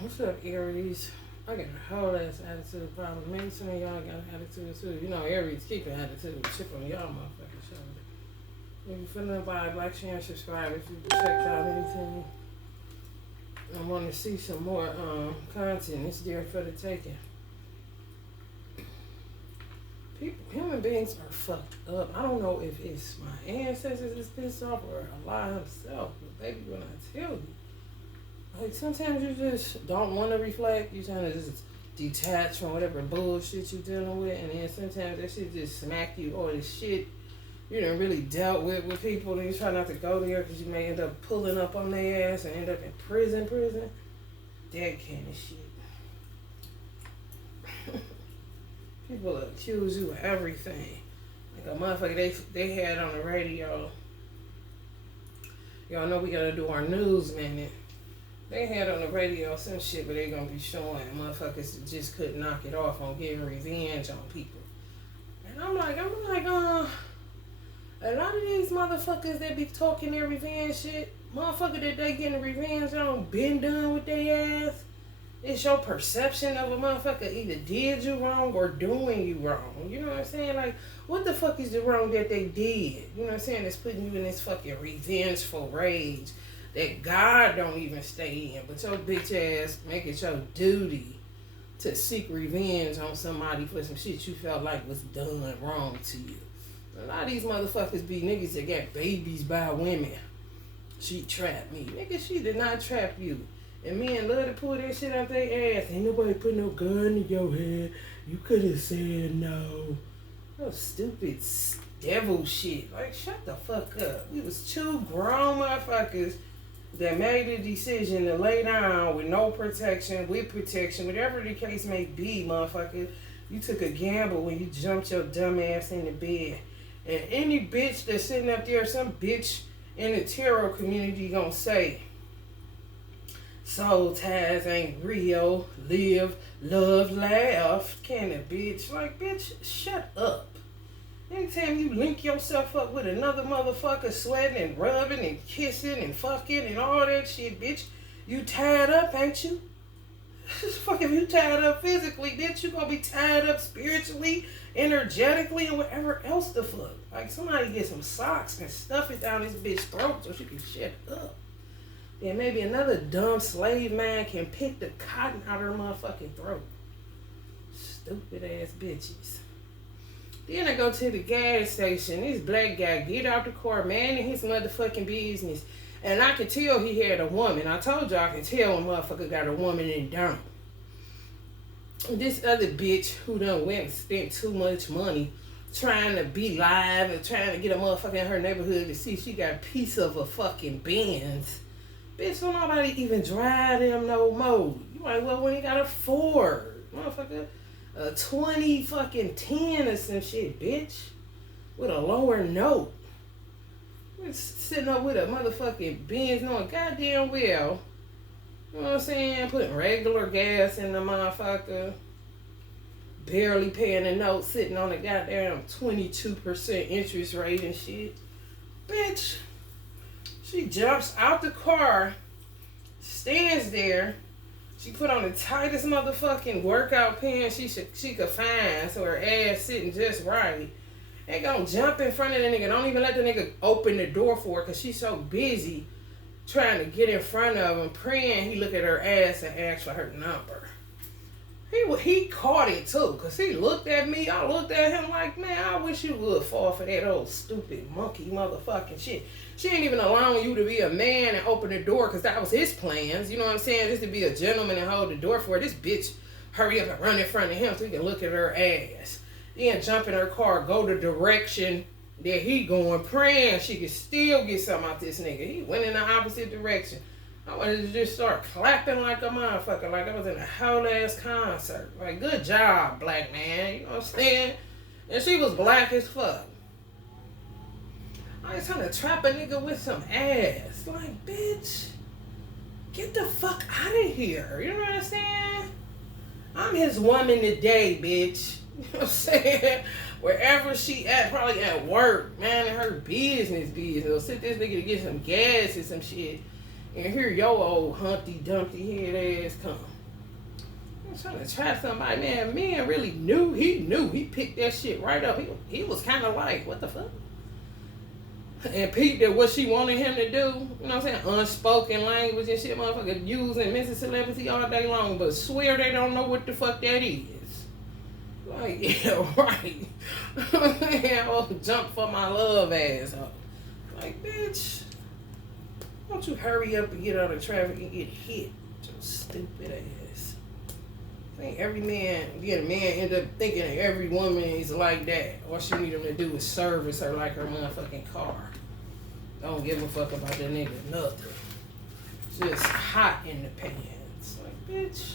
What's up, Aries? I got a whole ass attitude problem. Maybe some of y'all got an attitude too. You know, Aries keep an attitude. Chip on y'all motherfucking shoulder. If you feeling by like, share, and subscribe if you checked out anything. I want to see some more content. It's there for the taking. People, human beings are fucked up. I don't know if it's my ancestors that's pissed off or Allah himself. But baby, when I tell you. Like, sometimes you just don't want to reflect. You trying to just detach from whatever bullshit you're dealing with. And then sometimes that shit just smack you or the shit you done really dealt with people. And you try not to go there because you may end up pulling up on their ass and end up in prison. That kind of shit. People accuse you of everything. Like a motherfucker they had on the radio. Y'all know we got to do our news minute. They had on the radio some shit where they gonna be showing motherfuckers that just couldn't knock it off on getting revenge on people. And I'm like, a lot of these motherfuckers that be talking their revenge shit, motherfucker that they getting revenge on been done with their ass. It's your perception of a motherfucker either did you wrong or doing you wrong. You know what I'm saying? Like, what the fuck is the wrong that they did? You know what I'm saying? It's putting you in this fucking revengeful rage that God don't even stay in, but your bitch ass make it your duty to seek revenge on somebody for some shit you felt like was done wrong to you. A lot of these motherfuckers be niggas that got babies by women. She trapped me. Nigga, she did not trap you. And men love to pull that shit out their ass. Ain't nobody put no gun in your head. You could have said no. Oh, stupid devil shit. Like, shut the fuck up. We was two grown motherfuckers that made a decision to lay down with no protection, with protection, whatever the case may be, motherfucker. You took a gamble when you jumped your dumb ass in the bed. And any bitch that's sitting up there, some bitch in the tarot community gonna say, soul ties ain't real, live, love, laugh, can it, bitch? Like, bitch, shut up. Anytime you link yourself up with another motherfucker sweating and rubbing and kissing and fucking and all that shit, bitch, you tied up, ain't you? Fuck, if you tied up physically, bitch, you gonna be tied up spiritually, energetically, and whatever else the fuck. Like, somebody get some socks and stuff it down this bitch's throat so she can shut up. Then maybe another dumb slave man can pick the cotton out her motherfucking throat. Stupid ass bitches. Then I go to the gas station. This black guy get out the car, minding his motherfucking business. And I could tell he had a woman. I told you I can tell when motherfucker got a woman and don't. This other bitch who done went and spent too much money trying to be live and trying to get a motherfucker in her neighborhood to see she got a piece of a fucking Benz. Bitch, don't nobody even drive them no more. You might well when he got a Ford. Motherfucker. A 20 fucking 10 or some shit, bitch. With a lower note. We're sitting up with a motherfucking Benz knowing goddamn well. You know what I'm saying? Putting regular gas in the motherfucker. Barely paying the note. Sitting on a goddamn 22% interest rate and shit. Bitch. She jumps out the car. Stands there. She put on the tightest motherfucking workout pants she could find, so her ass sitting just right. Ain't gonna jump in front of the nigga. Don't even let the nigga open the door for her, cause she's so busy trying to get in front of him, praying he look at her ass and ask for her number. He caught it too, cause he looked at me. I looked at him like, man, I wish you would fall for that old stupid monkey motherfucking shit. She ain't even allowing you to be a man and open the door, cause that was his plans. You know what I'm saying? Just to be a gentleman and hold the door for her. This bitch hurry up and run in front of him so he can look at her ass. Then jump in her car, go the direction that he going, praying she could still get something out this nigga. He went in the opposite direction. I wanted to just start clapping like a motherfucker, like I was in a whole ass concert. Like, good job, black man. You know what I'm saying? And she was black as fuck. I was trying to trap a nigga with some ass. Like, bitch, get the fuck out of here. You know what I'm saying? I'm his woman today, bitch. You know what I'm saying? Wherever she at, probably at work, man, in her business. Or sit this nigga to get some gas or some shit. And here your old Humpty Dumpty head ass come. I'm trying to try somebody, man really knew. He picked that shit right up. He was kind of like, what the fuck? And Pete did what she wanted him to do. You know what I'm saying? Unspoken language and shit, motherfucker using Mrs. Celebrity all day long, but swear they don't know what the fuck that is. Like, yeah, right. I'll jump for my love ass. Like, bitch, why don't you hurry up and get out of traffic and get hit? Your stupid ass. I think every man end up thinking that every woman is like that. All she need him to do is service her like her motherfucking car. Don't give a fuck about that nigga, nothing. Just hot in the pants. Like, bitch.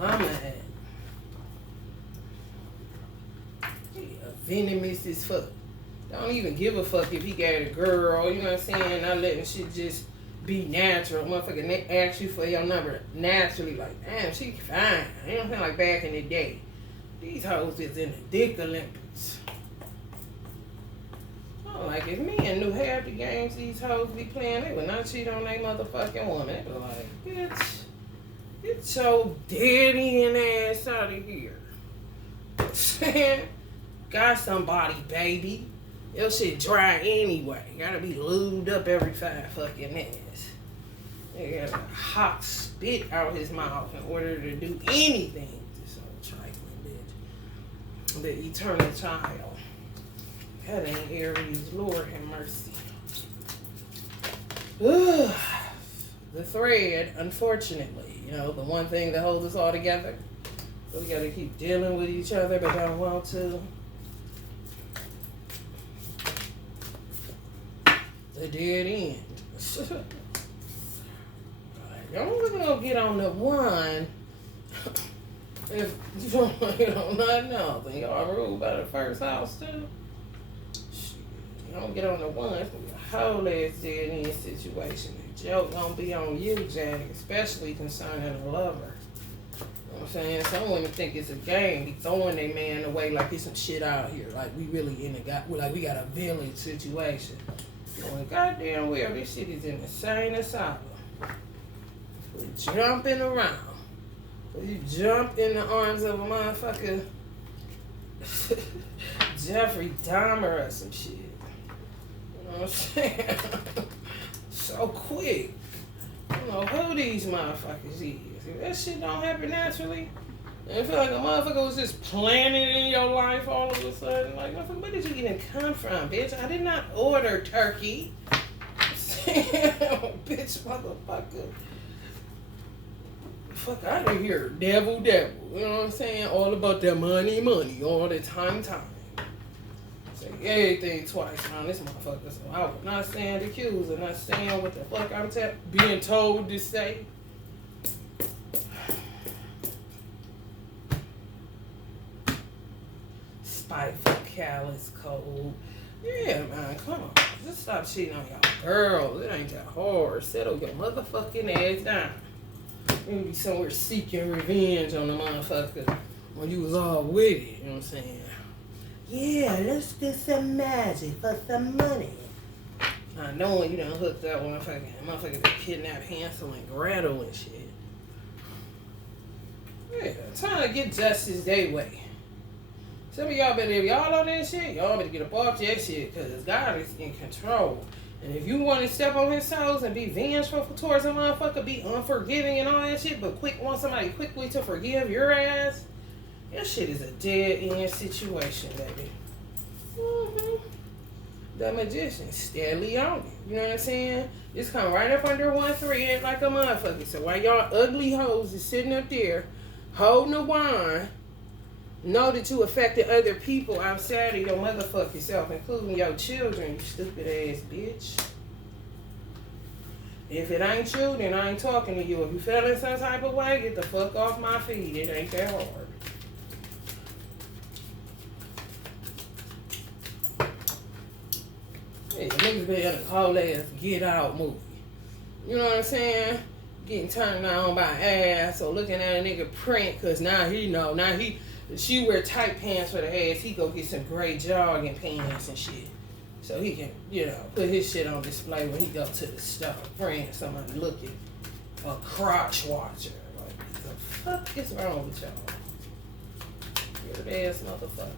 I'm at. Yeah, venomous as fuck. Don't even give a fuck if he got a girl, you know what I'm saying? Not letting shit just be natural. Motherfucker ask you for your number naturally, like, damn, she fine. You know what I'm saying? Like back in the day. These hoes is in the Dick Olympics. Oh, like if men knew half the games these hoes be playing, they would not cheat on their motherfucking woman. They be like, bitch, get your daddy and ass out of here. Saying, got somebody, baby. Your shit dry anyway. Gotta be lubed up every 5 fucking minutes. They got a hot spit out his mouth in order to do anything. This old trifling bitch. The eternal child. That ain't Aries. Lord have mercy. Ugh. The thread, unfortunately, you know, the one thing that holds us all together. We gotta keep dealing with each other, but don't want to. The dead end. Y'all only gonna get on the one if you don't get on nothing else. And y'all ruled by the first house too. Shit. You don't get on the one, it's gonna be a whole ass dead end situation. The joke gonna be on you, Jack, especially concerning a lover. You know what I'm saying? Some women think it's a game. Be throwing their man away like there's some shit out here. Like we really in like we got a village situation. Well, goddamn well, this shit is insane asylum. We jumping around. You jump in the arms of a motherfucker Jeffrey Dahmer or some shit. You know what I'm saying? So quick. I don't know who these motherfuckers is. If that shit don't happen naturally, and I feel like a motherfucker was just planning in your life all of a sudden. Like, motherfucker, where did you even come from, bitch? I did not order turkey. Bitch, motherfucker. Fuck out of here, devil. You know what I'm saying? All about that money, all the time. Say everything twice on this motherfucker. So I would not stand accused and not saying what the fuck I'm being told to say. Spiteful, callous, cold. Yeah, man, come on. Just stop cheating on y'all girls. It ain't that hard. Settle your motherfucking ass down. You be somewhere seeking revenge on the motherfucker when you was all with it. You know what I'm saying? Yeah, let's do some magic for some money. Not knowing you done hooked up with motherfucker that kidnapped Hansel and Gretel and shit. Yeah, trying to get justice their way. Some of y'all better, if y'all on that shit, y'all better get up off that shit, because God is in control. And if you want to step on his toes and be vengeful towards a motherfucker, be unforgiving and all that shit, but want somebody quickly to forgive your ass, your shit is a dead end situation, baby. The magician, steadily on it. You know what I'm saying? Just come right up under one thread like a motherfucker. So while y'all ugly hoes is sitting up there holding a wine, know that you affected other people outside of your motherfucking self, including your children, you stupid ass bitch. If it ain't you, then I ain't talking to you. If you feel in some type of way, get the fuck off my feet. It ain't that hard. Yeah, niggas been in a whole ass Get Out movie. You know what I'm saying? Getting turned on by ass or looking at a nigga print, cause now he know. She wear tight pants for the ass. He go get some gray jogging pants and shit. So he can, put his shit on display when he go to the store. Praying somebody looking, a crotch watcher. Like, what the fuck is wrong with y'all? Weird ass motherfuckers.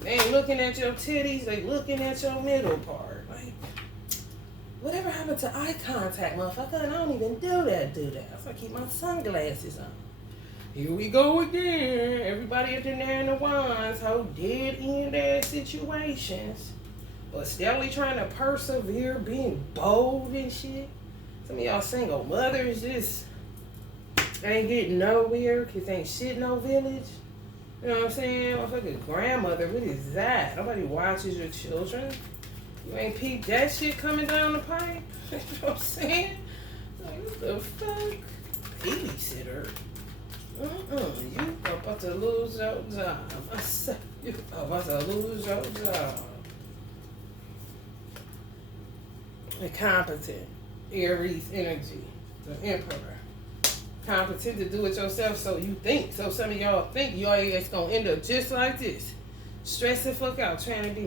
They ain't looking at your titties, they looking at your middle part. Like, whatever happened to eye contact, motherfucker? And I don't even do that. I have to keep my sunglasses on. Here we go again. Everybody at the Nine of Wands, how dead end ass situations. But steadily trying to persevere, being bold and shit. Some of y'all single mothers just ain't getting nowhere because ain't shit no village. You know what I'm saying? Motherfucking grandmother, what is that? Nobody watches your children. You ain't peeped that shit coming down the pipe? You know what I'm saying? Like, what the fuck? Babysitter? You about to lose your job. I said, you about to lose your job. Incompetent. Aries energy. The Emperor. Competent to do it yourself, so you think. So some of y'all think your ass gonna end up just like this. Stress the fuck out, trying to be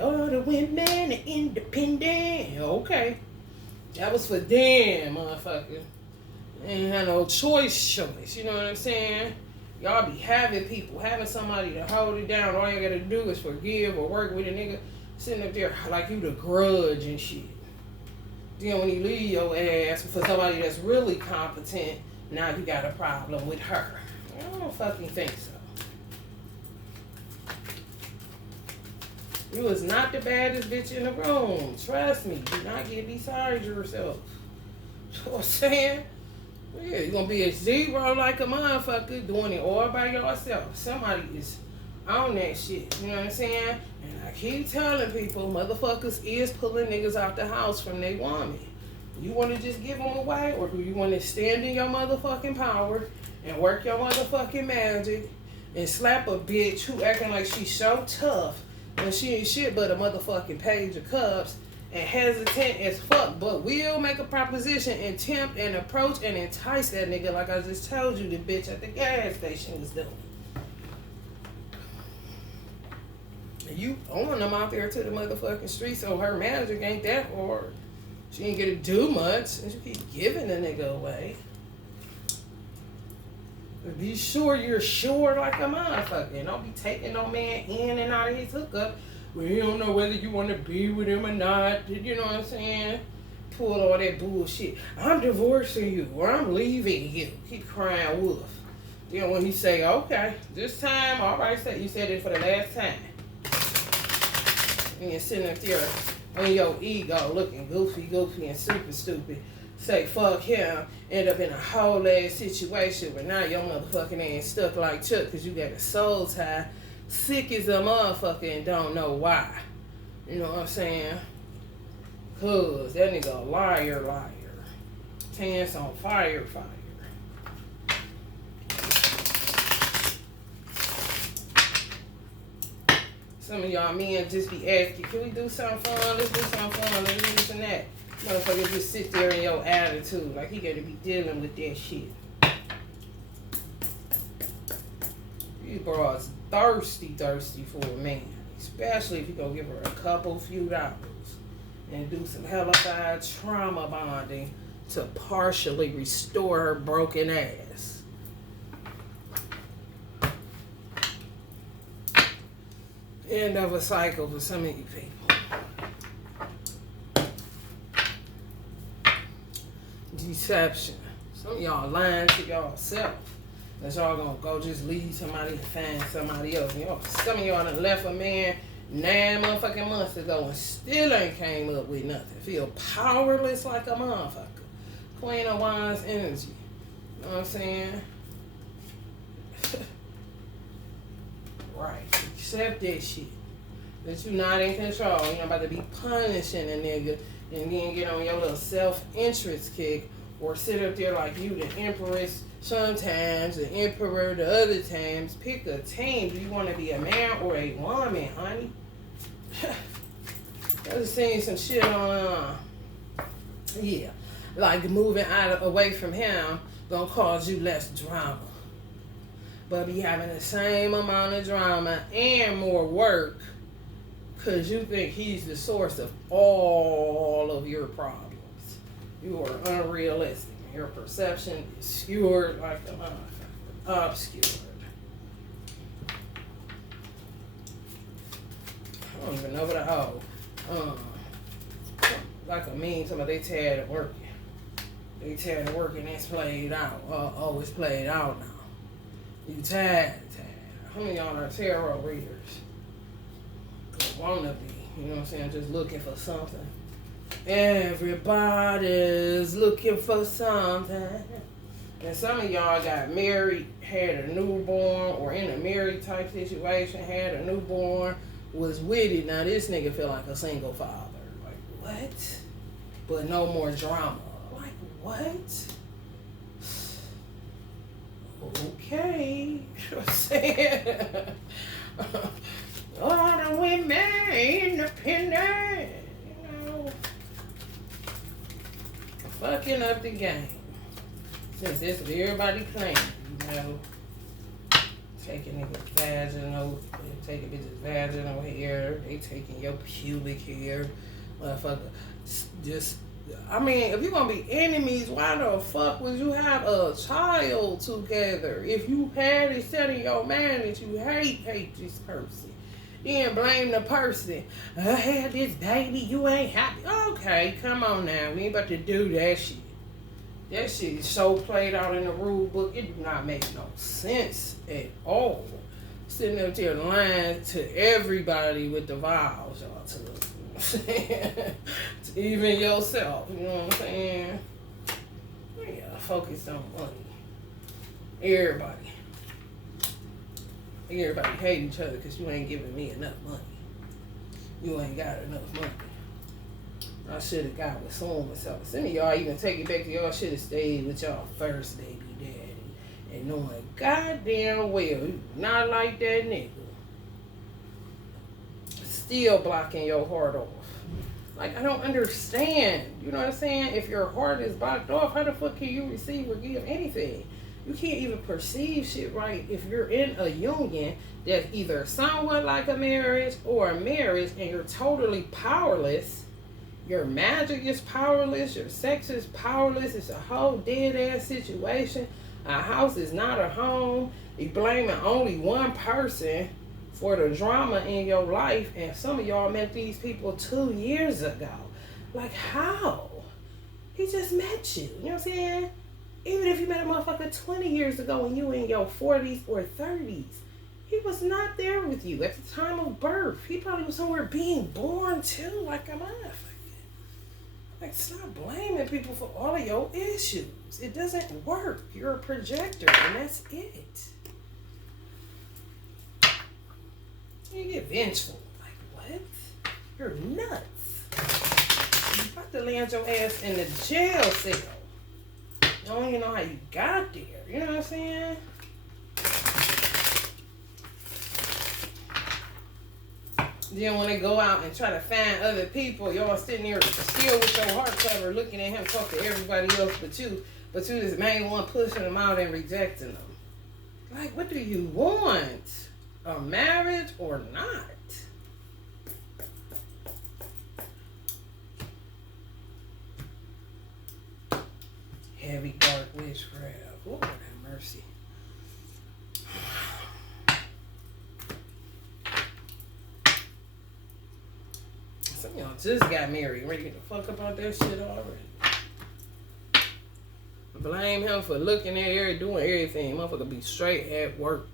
oh, the women are independent. Okay. That was for them, motherfucker. Ain't had no choice, you know what I'm saying? Y'all be having somebody to hold it down. All you gotta do is forgive or work with a nigga sitting up there like you the grudge and shit. Then when you leave your ass for somebody that's really competent, now you got a problem with her. I don't fucking think so. You is not the baddest bitch in the room. Trust me. Do not get beside yourself. You know what I'm saying? Yeah, you're going to be a zero like a motherfucker doing it all by yourself. Somebody is on that shit. You know what I'm saying? And I keep telling people, motherfuckers is pulling niggas out the house from their woman. You want to just give them away, or do you want to stand in your motherfucking power and work your motherfucking magic and slap a bitch who acting like she's so tough when she ain't shit but a motherfucking page of cups and hesitant as fuck, but will make a proposition and tempt and approach and entice that nigga like I just told you the bitch at the gas station was doing. And you throwing them out there to the motherfucking street, so her magic ain't that hard. She ain't gonna do much, and she keep giving the nigga away. Be sure you're sure like a motherfucker. And don't be taking no man in and out of his hookup. Well, you don't know whether you want to be with him or not. You know what I'm saying? Pull all that bullshit. I'm divorcing you, or I'm leaving you. Keep crying wolf. Then when he say, okay, this time, all right, you said it for the last time. And you're sitting up there on your ego looking goofy and stupid. Say fuck him, end up in a whole ass situation where now your motherfucking ain't stuck like Chuck because you got a soul tie, sick as a motherfucker and don't know why. You know what I'm saying? Cause that nigga a liar. Pants on fire. Some of y'all men just be asking, can we do something fun? Let's do something fun. Let's do this and that. Motherfucker just sit there in your attitude like he got to be dealing with that shit. These bras thirsty for a man. Especially if you go give her a few dollars and do some hellified trauma bonding to partially restore her broken ass. End of a cycle for some of you people. Deception. Some of y'all lying to y'all self. That y'all gonna go just leave somebody and find somebody else. Some of y'all done left a man 9 motherfucking months ago and still ain't came up with nothing. Feel powerless like a motherfucker. Queen of Wands energy. You know what I'm saying? Right. Accept that shit. That you not in control. You ain't about to be punishing a nigga and then get on your little self-interest kick or sit up there like you the empress sometimes, the emperor the other times. Pick a team. Do you want to be a man or a woman, honey? I was seeing some shit on, like moving away from him gonna cause you less drama. But be having the same amount of drama and more work because you think he's the source of all of your problems. You are unrealistic. Your perception is skewed like a motherfucker. Obscured. I don't even know what like a meme, somebody they tired of working. They tired of working, it's played out. Oh, it's played out now. You tired. How many of y'all are tarot readers? Wanna be, you know what I'm saying? Just looking for something. Everybody's looking for something. And some of y'all got married, had a newborn, or in a married type situation, had a newborn, was with it. Now this nigga feel like a single father. Like, what? But no more drama. Like, what? Okay. You know what I'm saying? All the women independent. You know. Fucking up the game. Since this is everybody playing, you know. Taking niggas vaginal, taking bitches vaginal hair, they taking your pubic hair, motherfucker. Just, I mean, if you're gonna be enemies, why the fuck would you have a child together? If you had it set in your mind that you hate this person, then blame the person. I had this baby, you ain't happy. Okay, come on now, we ain't about to do that shit. That shit is so played out in the rule book, it do not make no sense at all. Sitting up there lying to everybody with the vows, y'all, to even yourself, you know what I'm saying? Yeah, focus on money. Everybody hate each other because you ain't giving me enough money. You ain't got enough money. I should have got with someone. Some of y'all even take it back to y'all should have stayed with y'all first baby daddy. And knowing goddamn well you not like that nigga. Still blocking your heart off. Like, I don't understand. You know what I'm saying? If your heart is blocked off, how the fuck can you receive or give anything? You can't even perceive shit right if you're in a union that's either somewhat like a marriage or a marriage and you're totally powerless. Your magic is powerless. Your sex is powerless. It's a whole dead-ass situation. A house is not a home. You blaming only one person for the drama in your life. And some of y'all met these people 2 years ago. Like, how? He just met you. You know what I'm saying? Even if you met a motherfucker 20 years ago when you were in your 40s or 30s, he was not there with you at the time of birth. He probably was somewhere being born too, like a motherfucker. Like, stop blaming people for all of your issues. It doesn't work. You're a projector, and that's it. You get vengeful. Like, what? You're nuts. You're about to land your ass in the jail cell. You don't even know how you got there. You know what I'm saying? Then when they go out and try to find other people, y'all sitting there still with your heart covered, looking at him, talk to everybody else but you this main one pushing them out and rejecting them. Like, what do you want? A marriage or not? Heavy dark witchcraft. Oh, have mercy. Some of y'all just got married. Ready to get the fuck about that shit already. Blame him for looking at her, doing everything. Motherfucker be straight at work.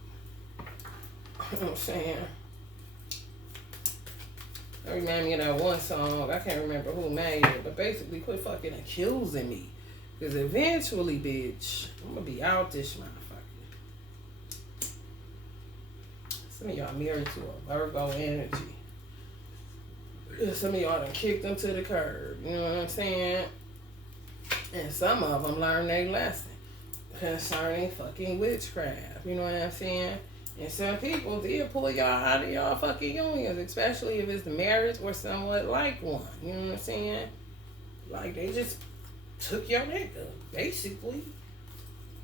You know what I'm saying? That remind me of that one song. I can't remember who made it, but basically quit fucking accusing me. Because eventually, bitch, I'm going to be out this motherfucker. Some of y'all married to a Virgo energy. Some of y'all done kicked them to the curb. You know what I'm saying? And some of them learned their lesson concerning fucking witchcraft. You know what I'm saying? And some people did pull y'all out of y'all fucking unions, especially if it's marriage or somewhat like one. You know what I'm saying? Like, they just took your nigga, basically.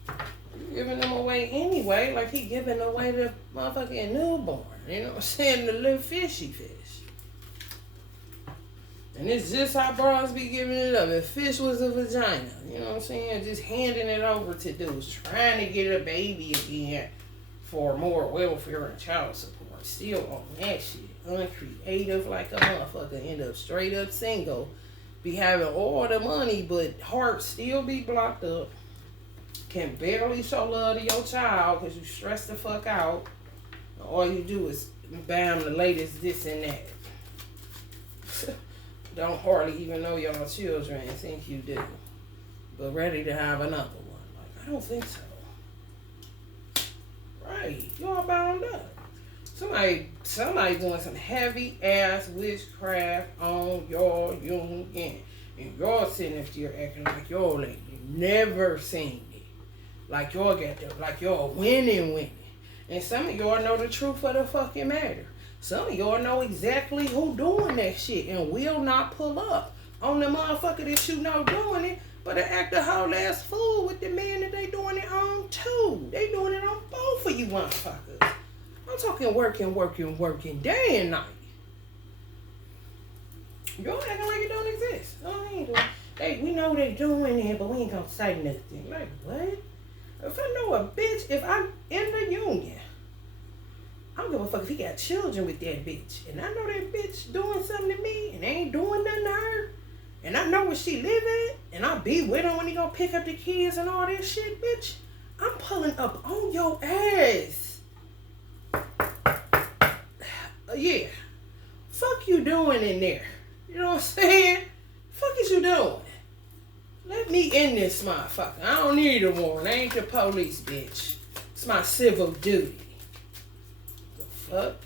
You giving them away anyway, like he giving away the motherfucking newborn. You know what I'm saying? The little fishy fish. And it's just how bras be giving it up. If fish was a vagina, you know what I'm saying? Just handing it over to dudes, trying to get a baby again for more welfare and child support. Still on that shit. Uncreative like a motherfucker. End up straight up single. Be having all the money, but heart still be blocked up. Can barely show love to your child because you stress the fuck out. All you do is bam the latest this and that. Don't hardly even know your children and think you do. But ready to have another one. Like, I don't think so. Right. Y'all bound up. Somebody doing some heavy ass witchcraft on your union. And y'all sitting up there acting like y'all ain't never seen it. Like y'all got the, like y'all winning. And some of y'all know the truth of the fucking matter. Some of y'all know exactly who doing that shit and will not pull up on the motherfucker that you know doing it, but to act a whole ass fool with the man that they doing it on too. They doing it on both of you motherfuckers. I'm talking working day and night. Y'all acting like it don't exist. No, they ain't doing. We know they doing it, but we ain't gonna say nothing. Like what? If I know a bitch, if I'm in the union, I don't give a fuck if he got children with that bitch. And I know that bitch doing something to me and they ain't doing nothing to her. And I know where she live at. And I'll be with him when he gonna pick up the kids and all that shit, bitch. I'm pulling up on your ass. Yeah. Fuck you doing in there? You know what I'm saying? Fuck is you doing? Let me in this motherfucker. I don't need a warrant. I ain't the police, bitch. It's my civil duty. The fuck?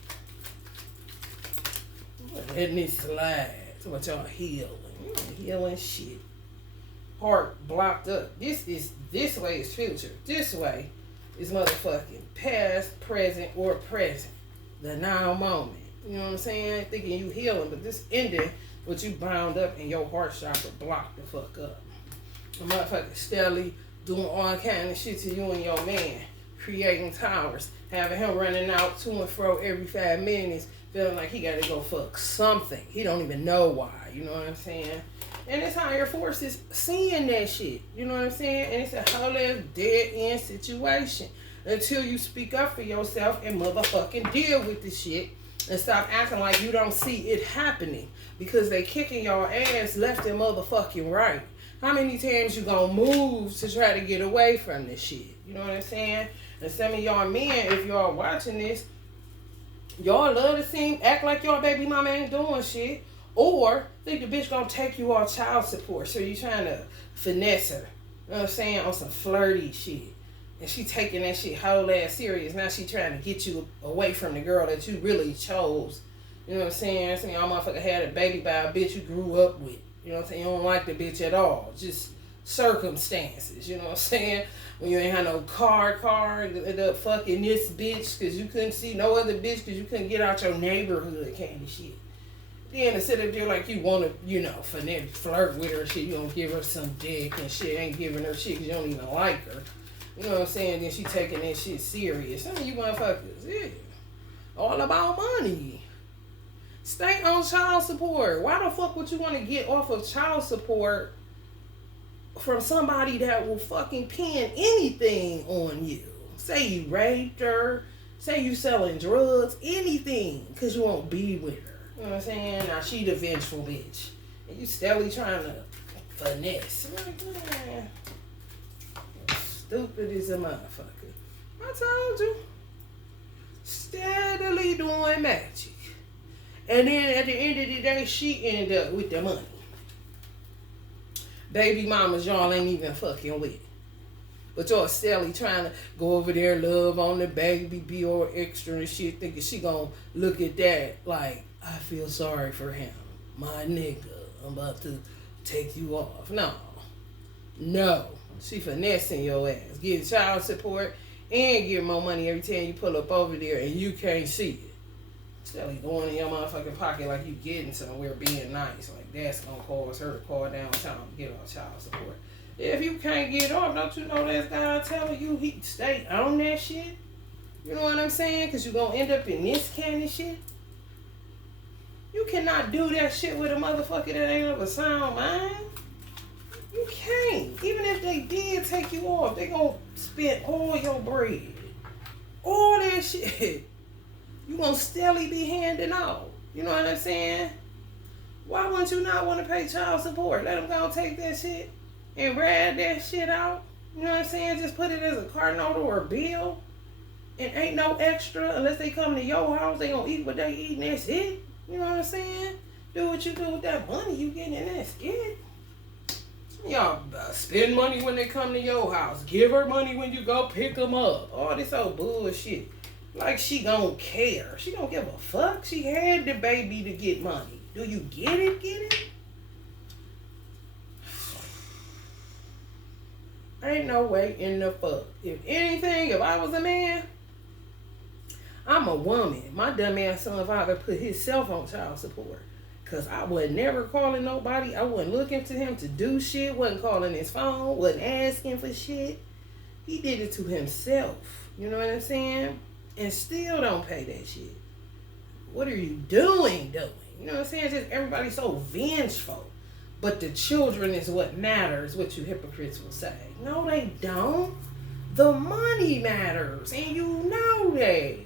Letting it slide. So what y'all healing? You ain't healing shit. Heart blocked up. This way is future. This way is motherfucking past, present, or present. The now moment. You know what I'm saying? Thinking you healing, but this ending with you bound up and your heart chakra blocked the fuck up. A motherfucker steadily doing all kind of shit to you and your man. Creating towers. Having him running out to and fro every 5 minutes. Feeling like he gotta go fuck something. He don't even know why. You know what I'm saying? And this higher force is seeing that shit. You know what I'm saying? And it's a whole ass dead end situation. Until you speak up for yourself and motherfucking deal with the shit. And stop acting like you don't see it happening. Because they kicking your ass left and motherfucking right. How many times you gonna move to try to get away from this shit? You know what I'm saying? And some of y'all men, if y'all watching this, y'all love to seem, act like your baby mama ain't doing shit. Or think the bitch gonna take you off child support. So you trying to finesse her. You know what I'm saying? On some flirty shit. And she taking that shit whole ass serious. Now she trying to get you away from the girl that you really chose. You know what I'm saying? So y'all motherfucker had a baby by a bitch you grew up with. You know what I'm saying? You don't like the bitch at all. Just circumstances. You know what I'm saying? When you ain't had no car, you end up fucking this bitch because you couldn't see no other bitch because you couldn't get out your neighborhood kind of shit. Then instead of there like you want to, you know, flirt with her shit, you don't give her some dick and shit. Ain't giving her shit because you don't even like her. You know what I'm saying? Then she taking that shit serious. Some of you motherfuckers, yeah. All about money. Stay on child support. Why the fuck would you want to get off of child support from somebody that will fucking pin anything on you? Say you raped her. Say you selling drugs. Anything. Because you won't be with her. You know what I'm saying? Now she the vengeful bitch. And you steadily trying to finesse. Like, man, stupid as a motherfucker. I told you. Steadily doing magic. And then at the end of the day, she ended up with the money. Baby mamas y'all ain't even fucking with. But y'all steadily trying to go over there, love on the baby, be all extra and shit, thinking she gonna look at that like, I feel sorry for him. My nigga, I'm about to take you off. No. She finessing your ass. Getting child support and getting more money every time you pull up over there and you can't see it. Steadily going in your motherfucking pocket like you getting somewhere being nice. Like that's gonna cause her to call downtown to get off child support. If you can't get off, don't you know that's God telling you he stay on that shit? You know what I'm saying? Because you're gonna end up in this kind of shit. You cannot do that shit with a motherfucker that ain't of a sound mind. You can't. Even if they did take you off, they gonna spend all your bread. All that shit. You gonna steadily be handing out. You know what I'm saying? Why wouldn't you not want to pay child support? Let them go take that shit and ride that shit out. You know what I'm saying? Just put it as a car note or a bill. And ain't no extra unless they come to your house. They gonna eat what they eat and that's it. You know what I'm saying? Do what you do with that money you getting and that's it. Y'all spend money when they come to your house. Give her money when you go pick them up. All this old bullshit. Like she gonna care. She don't give a fuck. She had the baby to get money. Do you get it? Get it? Ain't no way in the fuck. If anything, if I was a man, I'm a woman. My dumb ass son father put himself on child support. Cause I was never calling nobody. I wasn't looking to him to do shit. Wasn't calling his phone. Wasn't asking for shit. He did it to himself. You know what I'm saying? And still don't pay that shit. What are you doing? You know what I'm saying? Just everybody's so vengeful. But the children is what matters, what you hypocrites will say. No, they don't. The money matters. And you know that.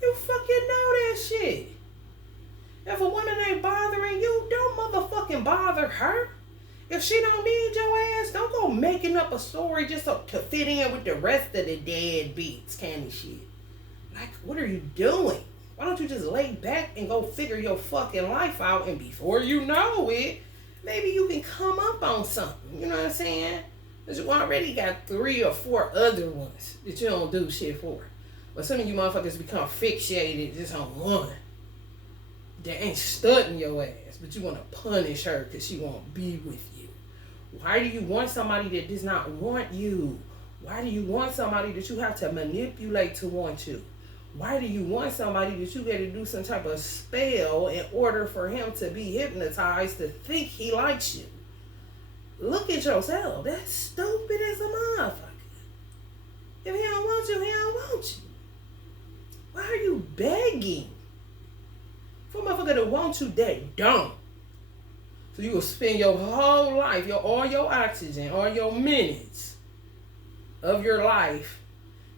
You fucking know that shit. If a woman ain't bothering you, don't motherfucking bother her. If she don't need your ass, don't go making up a story just to fit in with the rest of the deadbeats kind of shit. Like, what are you doing? Why don't you just lay back and go figure your fucking life out, and before you know it, maybe you can come up on something. You know what I'm saying? Because you already got 3 or 4 other ones that you don't do shit for. But some of you motherfuckers become fixated just on one. They ain't studying your ass, but you want to punish her because she won't be with you. Why do you want somebody that does not want you? Why do you want somebody that you have to manipulate to want you? Why do you want somebody that you got to do some type of spell in order for him to be hypnotized to think he likes you? Look at yourself. That's stupid as a motherfucker. If he don't want you, he don't want you. Why are you begging? For a motherfucker that wants you, they don't. So you will spend your whole life, all your oxygen, all your minutes of your life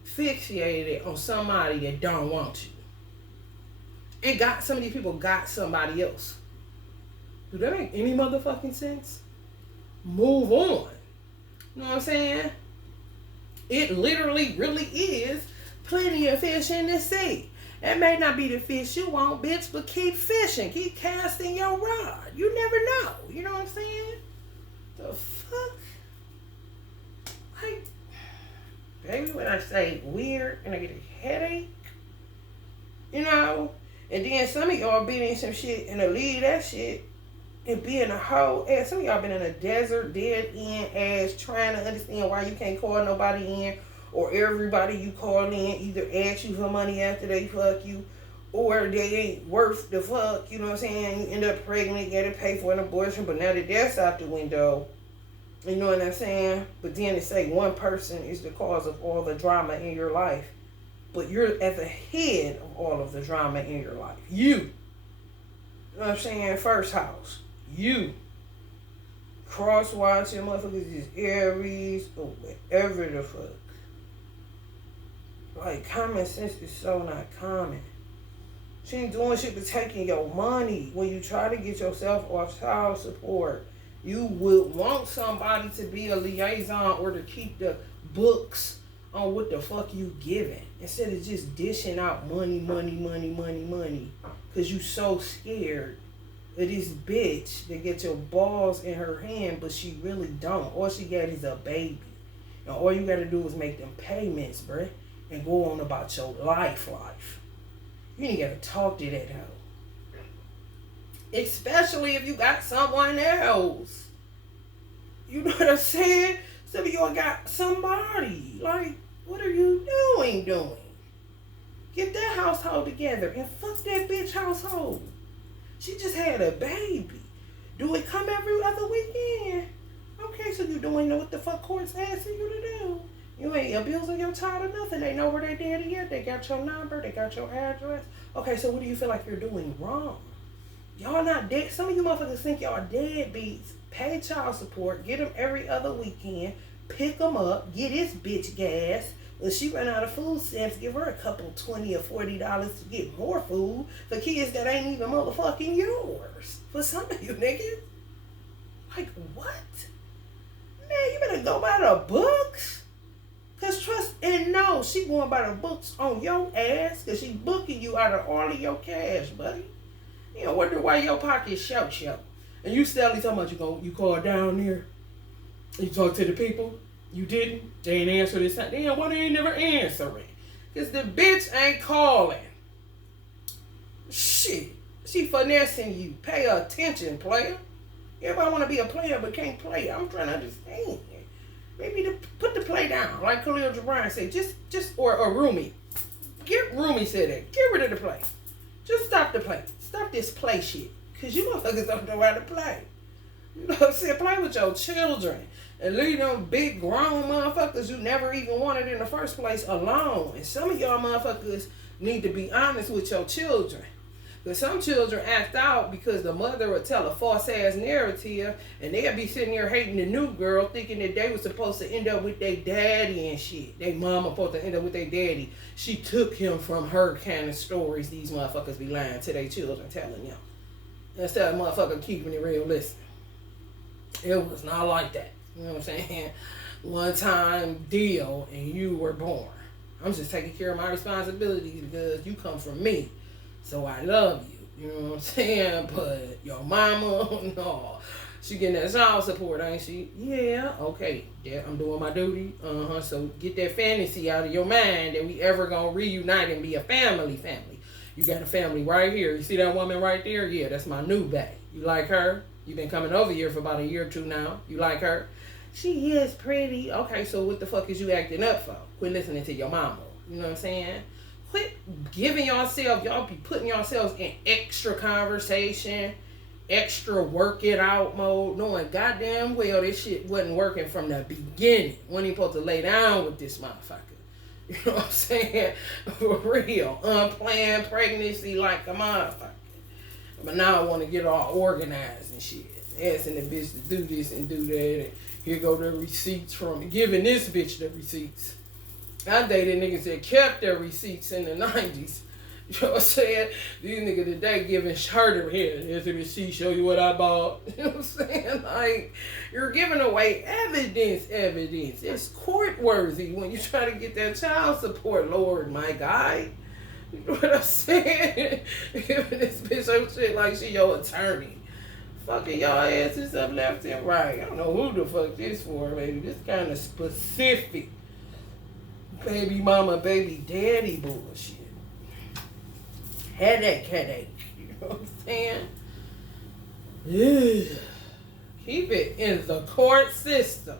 fixated on somebody that don't want you. And some of these people got somebody else. Do that make any motherfucking sense? Move on. You know what I'm saying? It literally really is plenty of fish in the sea. That may not be the fish you want, bitch, but keep fishing. Keep casting your rod. You never know. You know what I'm saying? The fuck? Like, baby, when I say weird and I get a headache, you know? And then some of y'all been in some shit and to leave that shit and be in a whole ass. Some of y'all been in a desert, dead end ass, trying to understand why you can't call nobody in. Or everybody you call in either ask you for money after they fuck you, or they ain't worth the fuck, you know what I'm saying? You end up pregnant, you gotta pay for an abortion, but now that that's out the window, you know what I'm saying? But then they say one person is the cause of all the drama in your life, but you're at the head of all of the drama in your life. You know what I'm saying? First house. You. Cross-watching motherfuckers is Aries or whatever the fuck. Like, common sense is so not common. She ain't doing shit but taking your money. When you try to get yourself off child support, you would want somebody to be a liaison or to keep the books on what the fuck you giving. Instead of just dishing out money. Because you so scared of this bitch that get your balls in her hand, but she really don't. All she got is a baby. And all you got to do is make them payments, bruh. And go on about your life. You ain't gotta talk to that hoe. Especially if you got someone else. You know what I'm saying? Some of y'all got somebody. Like, what are you doing? Get that household together and fuck that bitch household. She just had a baby. Do it come every other weekend? Okay, so you doing what the fuck court's asking you to do. You ain't abusing your child or nothing. They know where they daddy at. They got your number. They got your address. Okay, so what do you feel like you're doing wrong? Y'all not dead. Some of you motherfuckers think y'all deadbeats. Pay child support. Get them every other weekend. Pick them up. Get this bitch gas. When she run out of food stamps, give her a couple $20 or $40 to get more food for kids that ain't even motherfucking yours. For some of you niggas. Like, what? Man, you better go by the books. Cause trust and know she going by the books on your ass. Cause she booking you out of all of your cash, buddy. You know, wonder why your pockets shout. And you steadily talking about you call down there. You talk to the people. You didn't. They ain't answer this time. Damn, why they ain't never answering? Cause the bitch ain't calling. Shit. She finessing you. Pay attention, player. Everybody want to be a player but can't play. I'm trying to understand. Maybe to put the play down. Like Khalil Gibran said. Or Rumi. Rumi said that. Get rid of the play. Just stop the play. Stop this play shit. Because you motherfuckers don't know how to play. You know what I'm saying? Play with your children. And leave them big grown motherfuckers you never even wanted in the first place alone. And some of y'all motherfuckers need to be honest with your children. Because some children act out because the mother will tell a false ass narrative and they'll be sitting there hating the new girl thinking that they were supposed to end up with their daddy and shit. They mama supposed to end up with their daddy. She took him from her kind of stories these motherfuckers be lying to their children telling them. Instead of motherfucker keeping it real, listen. It was not like that. You know what I'm saying? One time deal and you were born. I'm just taking care of my responsibilities because you come from me. So I love you. You know what I'm saying? But your mama, no. She getting that child support, ain't she? Yeah, okay. Yeah, I'm doing my duty. So get that fantasy out of your mind that we ever gonna reunite and be a family. You got a family right here. You see that woman right there? Yeah, that's my new bae. You like her? You've been coming over here for about a year or two now. You like her? She is pretty. Okay, so what the fuck is you acting up for? Quit listening to your mama. You know what I'm saying? Quit giving yourself, y'all be putting yourselves in extra conversation, extra work it out mode, knowing goddamn well this shit wasn't working from the beginning. When you supposed to lay down with this motherfucker. You know what I'm saying? For real. Unplanned pregnancy like a motherfucker. But now I want to get all organized and shit. Asking the bitch to do this and do that. And here go the receipts from giving this bitch the receipts. I dated niggas that kept their receipts in the 90s. You know what I'm saying? These niggas today giving her the here. Here's the receipt, show you what I bought. You know what I'm saying? Like, you're giving away evidence. It's court worthy when you try to get that child support, Lord, my guy. You know what I'm saying? Giving this bitch some shit like she your attorney. Fucking y'all asses up left and right. I don't know who the fuck this for, baby. This kind of specific baby mama, baby daddy bullshit. Headache. You know what I'm saying? Yeah. Keep it in the court system.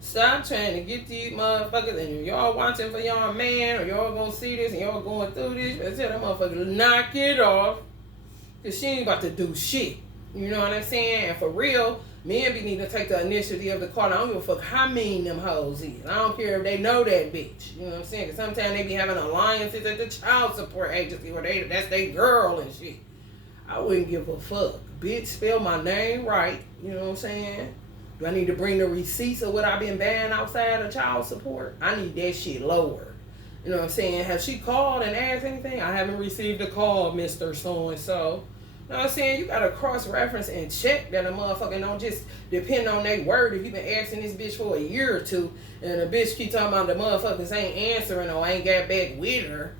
Stop trying to get these motherfuckers, and if y'all watching for y'all man, or y'all gonna see this, and y'all going through this, I tell that motherfucker, knock it off. Because she ain't about to do shit. You know what I'm saying? And for real, men be need to take the initiative to call. I don't give a fuck how mean them hoes is. I don't care if they know that bitch. You know what I'm saying? Because sometimes they be having alliances at the child support agency where that's their girl and shit. I wouldn't give a fuck. Bitch, spell my name right. You know what I'm saying? Do I need to bring the receipts of what I've been buying outside of child support? I need that shit lowered. You know what I'm saying? Has she called and asked anything? I haven't received a call, Mr. So-and-so. You know what I'm saying? You gotta cross-reference and check that a motherfucker don't just depend on their word. If you been asking this bitch for a year or two, and the bitch keep talking about the motherfuckers ain't answering or ain't got back with her.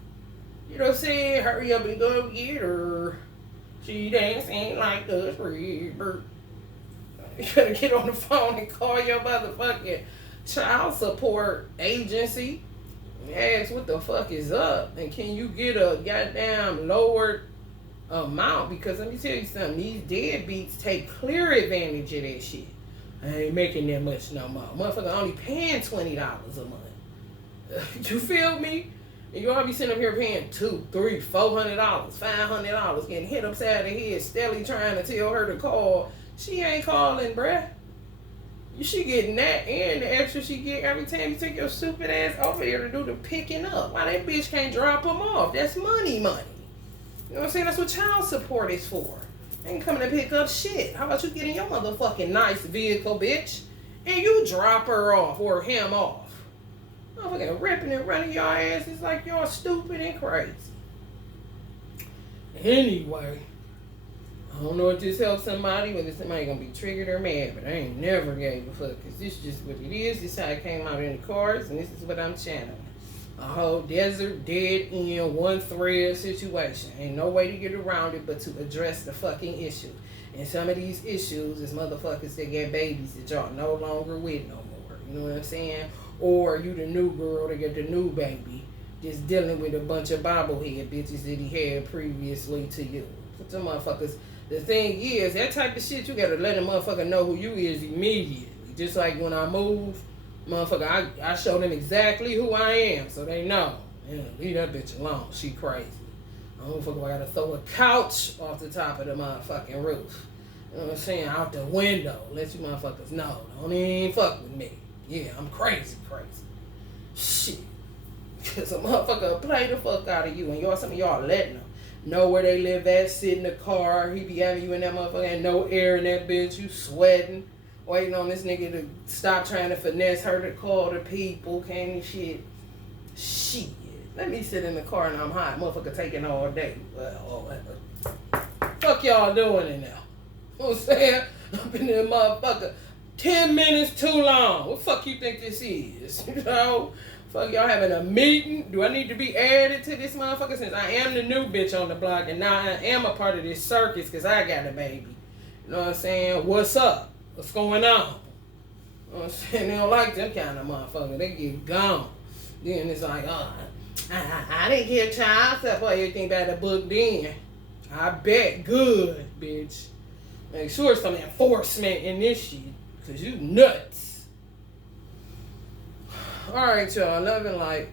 You know what I'm saying? Hurry up and go get her. She dancing like a river. You gotta get on the phone and call your motherfucking child support agency. Ask what the fuck is up, and can you get a goddamn lowered amount? Because let me tell you something, these deadbeats take clear advantage of that shit. I ain't making that much no more. Motherfucker only paying $20 a month. You feel me? And you all be sitting up here paying $200, $300, $400, $500, getting hit upside the head, steadily trying to tell her to call. She ain't calling, bruh. She getting that and the extra she get every time you take your stupid ass over here to do the picking up. Why that bitch can't drop them off? That's money. You know what I'm saying? That's what child support is for. Ain't coming to pick up shit. How about you get in your motherfucking nice vehicle, bitch, and you drop her off or him off? Motherfucking ripping and running your asses like y'all stupid and crazy. Anyway, I don't know if this helps somebody, whether somebody gonna be triggered or mad, but I ain't never gave a fuck, because this is just what it is. This is how it came out in the cards, and this is what I'm channeling. A whole desert, dead end, one thread situation. Ain't no way to get around it but to address the fucking issue. And some of these issues is motherfuckers that get babies that y'all no longer with no more. You know what I'm saying? Or you the new girl to get the new baby, just dealing with a bunch of bobblehead bitches that he had previously to you. Put them motherfuckers. The thing is, that type of shit, you gotta let a motherfucker know who you is immediately. Just like when I move, motherfucker, I show them exactly who I am, so they know. Yeah, leave that bitch alone. She crazy. I don't fuck. I gotta throw a couch off the top of the motherfucking roof. You know what I'm saying? Out the window. Let you motherfuckers know. Don't even fuck with me. Yeah, I'm crazy. Shit. Cause a motherfucker play the fuck out of you, and y'all, some of y'all letting them know where they live at, sit in the car. He be having you in that motherfucker and no air in that bitch. You sweating, waiting on this nigga to stop trying to finesse her to call the people. Can't shit. Let me sit in the car and I'm hot. Motherfucker taking all day. Fuck y'all doing it now? You know what I'm saying? I've been in the motherfucker 10 minutes too long. What the fuck you think this is? You know? Fuck y'all having a meeting? Do I need to be added to this motherfucker since I am the new bitch on the block and now I am a part of this circus because I got a baby? You know what I'm saying? What's up? What's going on? You know what I'm saying? They don't like them kind of motherfuckers. They get gone. Then it's like, I didn't get child support. Everything about the book then. I bet. Good, bitch. Make sure some enforcement in this shit. Because you nuts. Alright, y'all. Love and light.